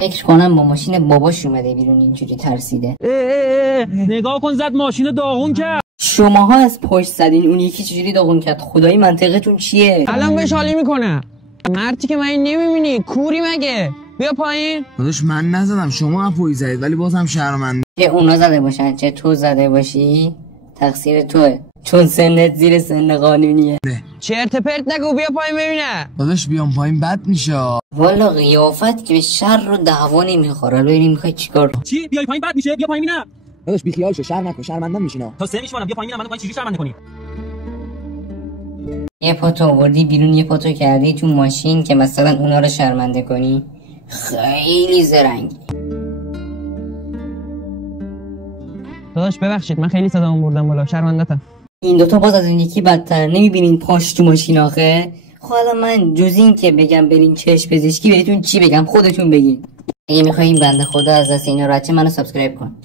فکر کنم با ماشین باباش اومده بیرون اینجوری ترسیده. نگاه کن زد ماشین داغون کرد. شماها از پشت زدین اون یکی چجوری داغون کرد؟ خدایی منطقتون چیه؟ الان بهش حالی میکنه. مرتی که من نمیبینی کوری مگه؟ بیا پایین. داداش من نزدم، شما اپوی زدید ولی بازم شرمنده. چه اونا زده باشن چه تو زده باشی تقصیر توه، چون سنت زیر سن قانونیه. چرت پرت نگو، بیا پایین ببینه. داداش بیام پایین بد میشه. والا قیافت که به شر و دعوا نمیخوره. الان میخوای چیکار؟ چی؟ بیای پایین بد میشه. بیا پایین ببینم. داداش بی خیال شو، شر نکن، شرمندم میشینا. تا سه میشونم. بیا پایین ببینم. من چجوری شرمنده کنی؟ یه پاتو آوردی بیرون یه پاتو کردی تو ماشین که مثلا اونا رو شرمنده کنی. خیلی زرنگی. داداش ببخشید من خیلی صدامو بردم بالا، شرمنده‌ام. این دوتا باز از اون یکی بدتر. نمیبینین پاش تو ماشین آخه؟ خب حالا من جز این که بگم برین چشم پزشکی بهتون چی بگم؟ خودتون بگین. اگه میخوای این بنده خدا از دست اینا راحت منو سابسکرایب کن.